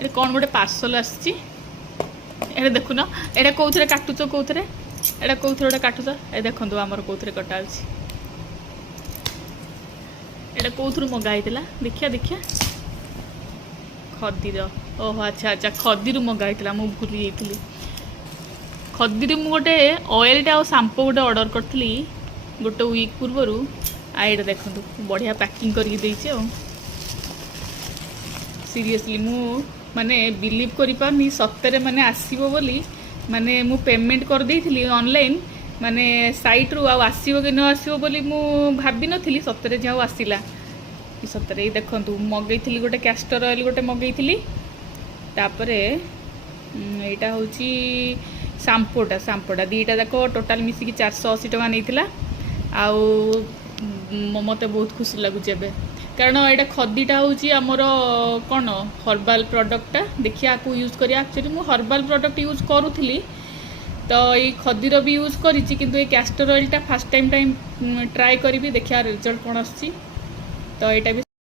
ये कौन गोटे पार्सल आसी देखुन एटा कौ थे काटुच कौ थे एटा कौ थे काटुच ए देखो आमर कौ थे कटा अच्छी एटा कौ थरू मगाई देखिया देखिया खदीर ओहो अच्छा अच्छा खदी मगाई मु भूली जाइली खदी गोटे ऑयलटा और शैम्पू गोटे ऑर्डर करी गोटे वीक पूर्वर आईटा देखो बढ़िया पैकिंग करके सीरियसली मु माने बिलीव करि पारनी सत्तरे माने आसीबो बोली माने मु पेमेंट कर देइथिली ऑनलाइन माने साइट रू आसीबो कि न आसीबो बोली मु भाबी नथिली सत्तरे जाऊ आसीला सत्तरे देखंतु मगैथिली गोटे कैस्टर ऑयल गोटे मगैथिली तापरे एटा होची शैम्पूटा दीटा जाक टोटाल मिसिकी 480 टका नैथिला आउ मते बहुत खुशी लगुच एबे कारण यहाँ खदीटा हूँ आमर कौन हर्बाल प्रडक्टा देखिए आपको यूज करिया एक्चुअली मु हर्बाल प्रडक्ट यूज करूली तो ये खदीर भी यूज करी किंतु ये कैस्टर ऑयलटा फास्ट टाइम ट्राए करी देखिया रिजल्ट कौन आसी तो यहाँ भी